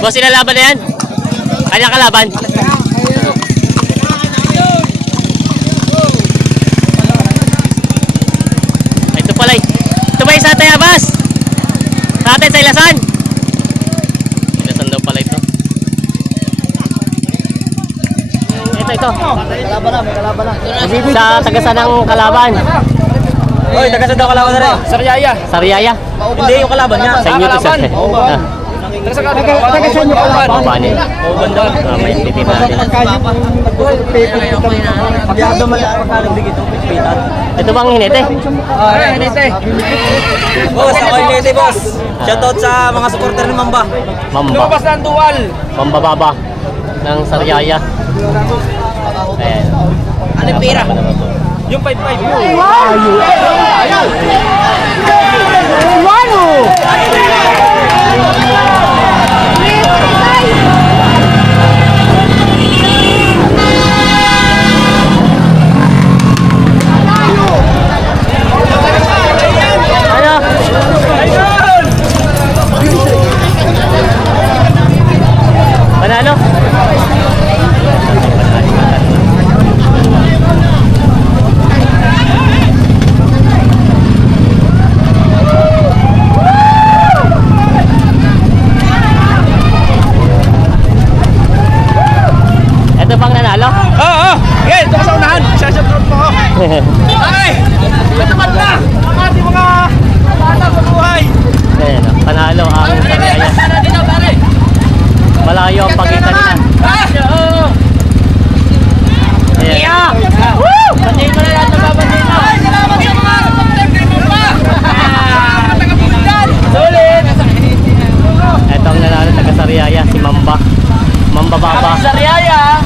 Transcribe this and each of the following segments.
Boss, ilalaban na yan? Kanya kalaban? Ito pala eh. Ito ba yung sa Tayabas? Sa atin sa Ilasan? Ilasan daw pala ito. Ito. Kalaban na, may kalaban na. Sa tagasan ng kalaban. Oy, tagasan daw kalaban na rin. Sariaya. Sariaya? Hindi, yung kalaban niya. Sa inyo ito sir. Tagasan yung kalaban. Papanin. May titip natin. Pagyado man ang pagkalabig ito. Ito bang hinete? Hinete. Boss, ako hinete, boss. Shoutout sa mga supporter ni Mamba. Mamba. Lumabas na ang dual. Mamba baba ng Sariaya. Ayan. Ano yung pira? Yung 5-5 yun. Panalo? Ito bang nanalo? Oo. Okay, ito ka sa unahan. Shoutout mo ako. Ay! Ito pa na! Ang ating mga bata sa buhay. Ayan, panalo ang Sariaya. Malayo ang pagitan nila. Ayan. Batiin mo na lahat ng babatiin mo. Ay, salamat sa mga supporter ni Mamba. Sulit! Ito ang nanalo taga Sariaya, si Mamba. Mamba baba. Sariaya!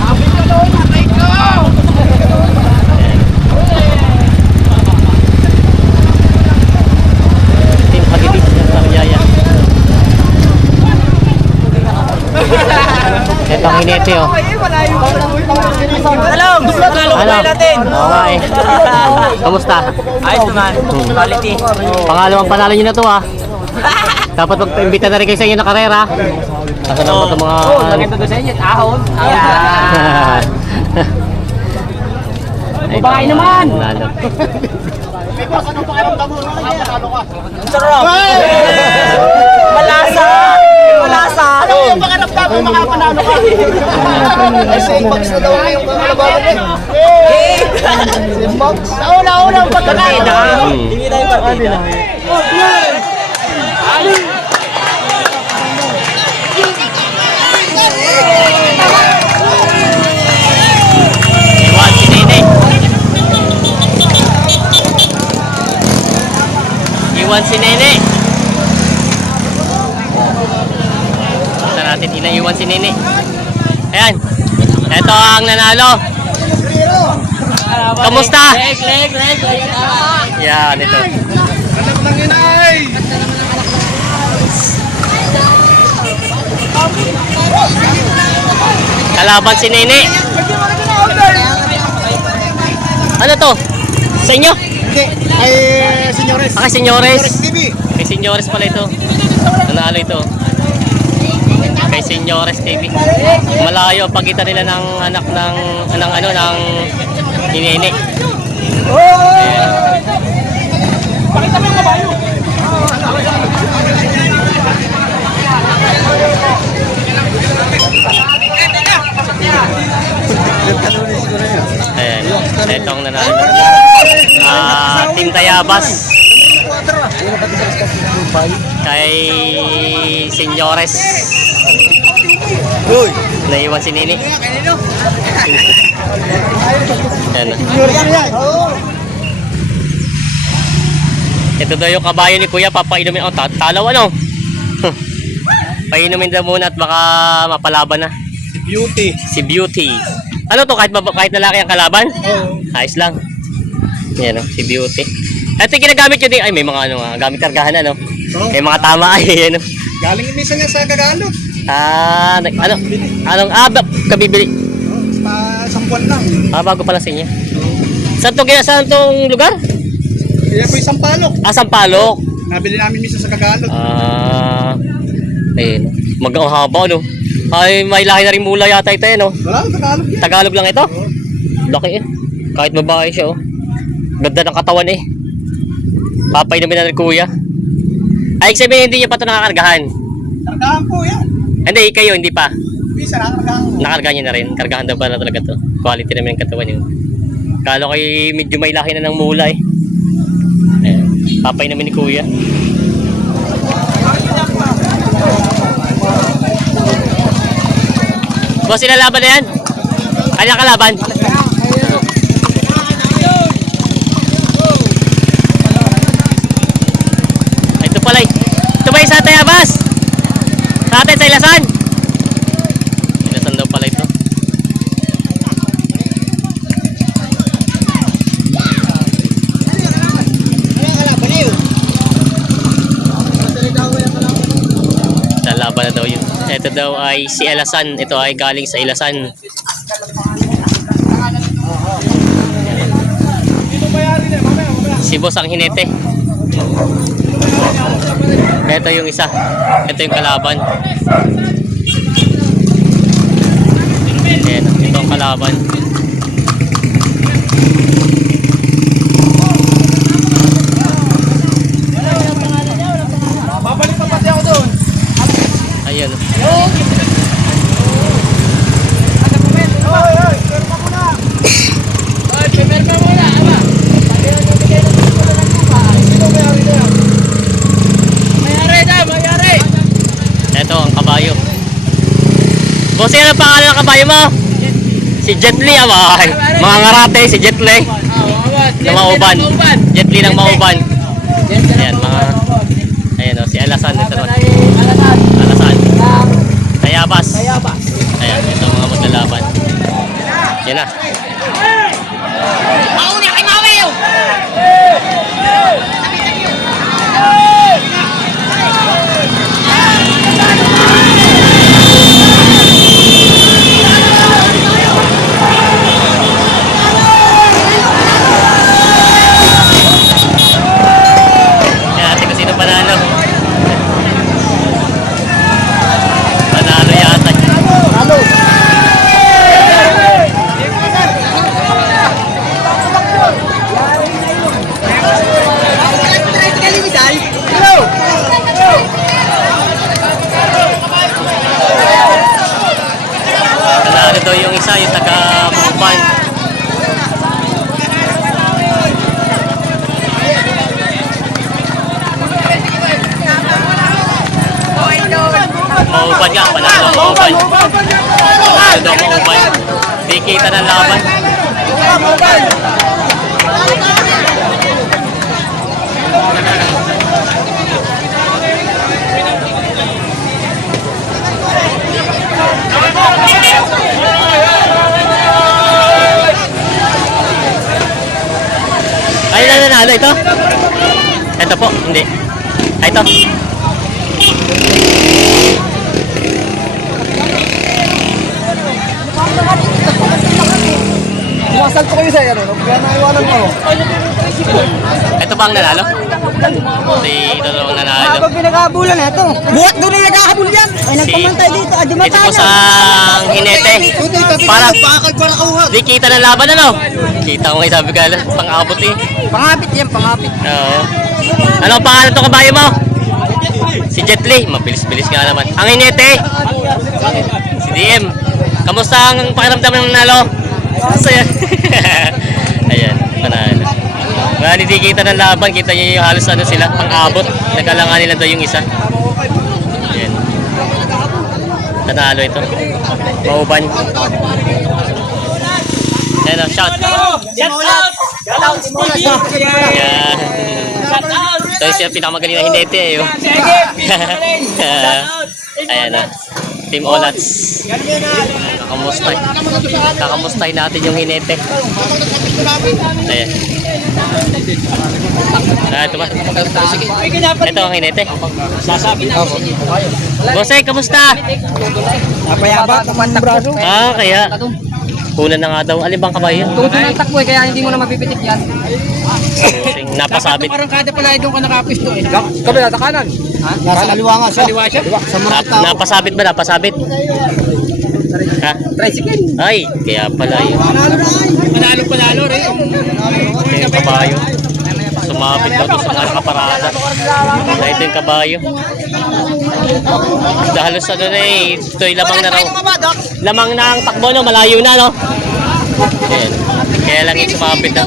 Team Pagibis ng Sariaya. Ito ang hinete oh. Talong! Talong Ano? ba natin? Okay. Kamusta? Ayos naman. Quality. Pangalawang panalo nyo na to ah. Dapat mag-imbita na rin kayo sa inyo na karera. Kasi naman ito mga... Lagyan to sa inyo. Ahon. Babae naman! Panalo. Ang sarap! Malasa! Malasa! Ano yung pakiramdam mo mga panalo ka? Ay, Simbox na daw yung kalabawan niya. Simbox? Una-unang pagkakita. Hindi na yung partida. Iwan si Nene. Iwan si Nene. Punta natin inaiwan si Nene. Ayan. Ito ang nanalo. Kamusta? Yan, ito. Kalaban si Nene. Ano to? Sa inyo? Hindi. Ay, senyores. Kay Senyores. TV. Kay Senyores pala ito. Nanalo ito. Kay Senyores TV. Malayo ang pagitan nila ng anak ng Nene. Pakita mo yung kabayo. Ayan. Itong nanalo. Team Tayabas. Kay Senyores. Naiwan si Nene. Ayan. Ito daw yung kabayo ni Kuya, papainumin. Oh, talaw ano? Painumin daw muna at baka mapalaban na. Beauty. Si Beauty. Ano to, kahit lalaki ang kalaban? Oo. Ayos lang. Yan o, si Beauty. Ito yung ginagamit yun din. Ay, may mga gamit kargahan ano. May mga tama ay ano. Galing minsan nga sa Gagalot. Kabibili. Isang buwan lang. Bago pala sa inyo. Saan tong lugar? Kaya po isang palok. Sampalok. Nabili namin minsan sa Gagalot. Ayun. Magang haba, no? Ay, may lahi na rin mula yata ito, no? Wala, Tagalog. Tagalog lang ito? Laki eh. Kahit babae siya, oh. Ganda ng katawan eh. Papay naman na rin kuya. Ay, sabihin, hindi niya pa ito nakakargahan. Kargahan po yan. Hindi, kayo, hindi pa. Bisa, nakakargahan ko. Nakargahan niya na rin. Kargahan daw pa na talaga to. Quality naman yung katawan yun. Kala ko medyo may laki na ng mula eh. Ayan. Papay naman ni kuya. Boss, sila laban na yan? Kanya kalaban? Ay, ito pala eh. Ito ba yung sa Tayabas? Sa atin, sa Ilasan? Ilasan daw pala ito. Lalaban na daw yun. Ito daw ay si Ilasan. Ito ay galing sa Ilasan. Si boss ang hinete. Ito yung isa. Ito yung kalaban. Ayan, ito ang kalaban. Babalik pa pati ako doon. Ayan. Ito ang kabayo. Boss, yan ang pangalan ng kabayo mo? Si Jet Li, abay. Mga ngarate, si Jet Li. Na Mauban. Jet Li ng Mauban. Ayan, mga... Ayan o, si Alasan ito naman. Alasan. Tayabas. Ayan, ito mga maglalaban. Yan na. Mauna kay Mawel! Yan natin kung sino panalo. Panalo yata. Halo. Panalo daw yung isa, yung taga-Mauban. Mauban nga, panalo Mauban. Panalo daw Mauban. Di kita ng laban. Ay, nanalo ito? Ito po, hindi. Ay, ito. Umasal ko kayo sa ano, kaya naiwanan ko. Ito ba ang nanalo? Si ito daw ang nanalo. Habang pinakabulan na ito. Buhat doon yung nagkakabul yan. Ay, nagpamantay dito. Adi Ito po sa hinete. Para di kita ng laban, ano? Kita ko nga sabi ka, pang-abot eh. Pangapit yan, pangapit. Oo. Ano ang pangalan to kabayo mo? Si Jet Li. Mabilis-bilis nga naman. Ang hinete. Si DM. Kamusta ang pakiramdam ng nanalo? Masaya. Ayan, panalo. Wala hindi kita ng laban. Kita niyo yung halos ano sila. Pang-abot. Nagkalangan nila daw yung isa. Ayan. Nanalo ito. Mauban. Ayan o, shout. Ayan. Ito yung siya pinakamagaling na hinete eh. Oh. Ayan na. Team Olats. Kakamustay natin yung hinete. Ayan. Ito ba? Ito ang hinete. Bosay, kamusta? Napayaba, kuman braso. Ah, kaya. Una na nga daw. Alin bang kabayo yan? Tungkol ng takbo eh, kaya hindi mo na mapipitik yan. Bossing, napasabit. Parang kada pala doon ka nakapisto eh. Kabila, sa kanan. Ha? Nasa kaliwa nga siya. Kaliwa siya? Sa mga tao. Napasabit ba? Napasabit? Ha? Tricycle. Ay, kaya pala yun. Panalo rin. Ito yung kabayo. Sumabit daw doon sa mga nakaparada. Na ito yung kabayo. Halos ano na eh. Ito yung lamang na raw. Lamang na ang takbo no. Malayo na no. Ayan. Kaya lang yung sumabit daw.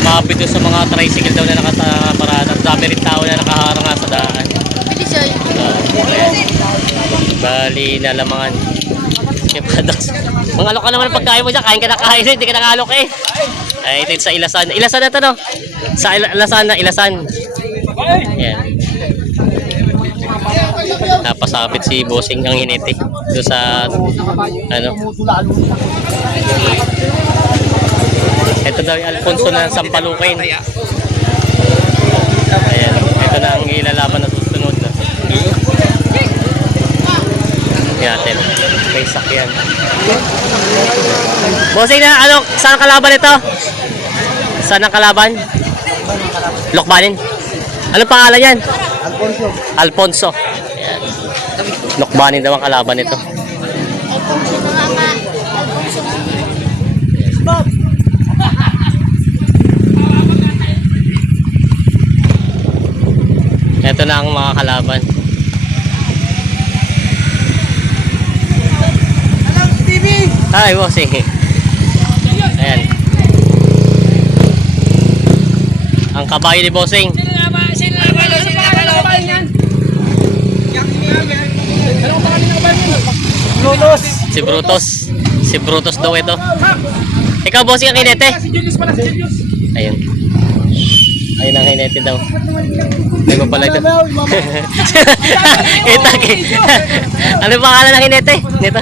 Sumabit doon sa mga tricycle daw na nakaparada. Dami rin tao na nakaharang nga sa daan. Ayan. Bali na lamangan. Mga alok ka naman ang pagkain mo dyan. Kain ka na kain. Hindi ka nakalok eh. Ay, ito sa Ilasan. Ilasan na ito no? Sa Ilasan na Ilasan. Yan. Napasabit si Bossing ang hiniti. Doon sa ano. Ito daw yung Alfonso na Sampalukin. Ayan. Ito na ang ilalaban na susunod. Natin. May sakyan. Bossing na, ano, saan ang kalaban ito? Saan ang kalaban? Lokbanin. Anong pangalan yan? Alfonso. Alfonso. Ayan. Lokbanin daw ang kalaban ito. Ito na ang mga kalaban. Ay, Bossing. Ayan. Ang kabayo ni Bossing. Brutus. Si Brutus. Si Brutus daw ito. Ikaw, Bossing, ang hinete? Ayun. Ayun ang hinete daw. Ay mo pala ito. Ano pangalan ng hinete? Nito.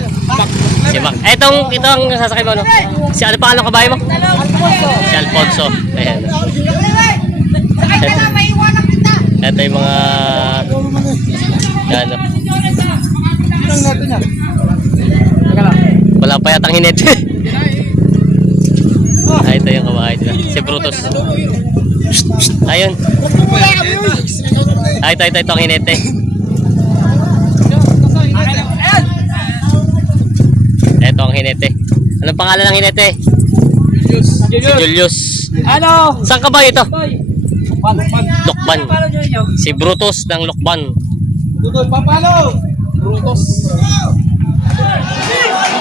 Si Mac. Ito ang sasakay mo, no? Si ano pangalan ng kabayo mo? Si Alfonso. Ayan. Ito yung mga ano. Wala pa yatang hinete. Ay, ito yung kabayo nila. Si Brutus. Ayun. Ay, ito ang hinete. Ito ang hinete. Anong pangalan ng hinete? Si Julius. Ano? Saan ka ba ito? Lokban. Si Brutus ng Lokban. Papalo! Brutus.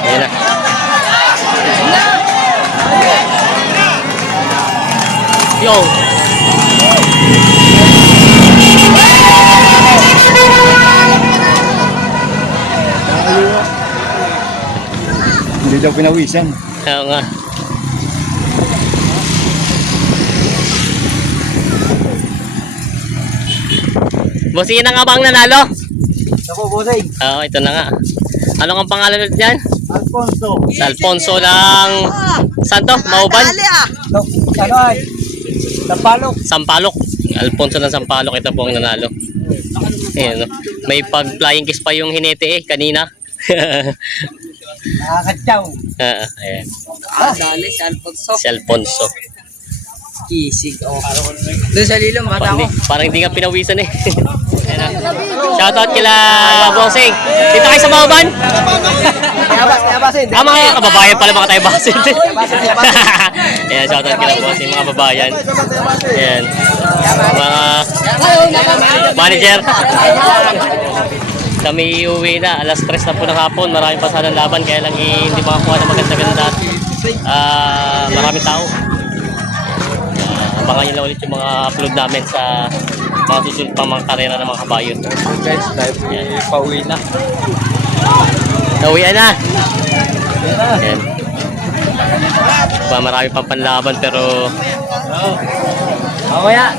Ayan na. Yo! Hindi daw pinawisan. Oo nga. Bossing, na nga ba ang nanalo? Ako, Bossing. Oo, ito na nga. Ano ang pangalan ulit niyan? Alfonso. Si Alfonso ng Santo, Mauban? Ano ay? Tapalok. Sampalok. Alfonso ng Sampalok, ito po ang nanalo. Ayan, no? May pag-flying kiss pa yung hinete eh, kanina. Nakakatsaw. Ayan. Dali si Alfonso. Si Alfonso. Kisig. Doon sa lilong, bata ko. Parang hindi ka pinawisan eh. Ayan, shoutout kila Bossing. Dito kayo sa Mauban? Yabasin. Mga kababayan pala mga tayo basin. Ayan, shoutout kila Bossing, mga babayan. Ayan. Mga manager. Kami iuwi na. Alas 3 na po ng hapon. Maraming pa sana laban. Kaya lang hindi makakuha ng maganda-ganda. Maraming tao. Abangan nyo lang ulit yung mga upload namin sa mga susunod pang mga karera ng mga kabayo. Guys, pauwi na. Nauwian na. Ayan. Marami pang panlaban pero Mamaya.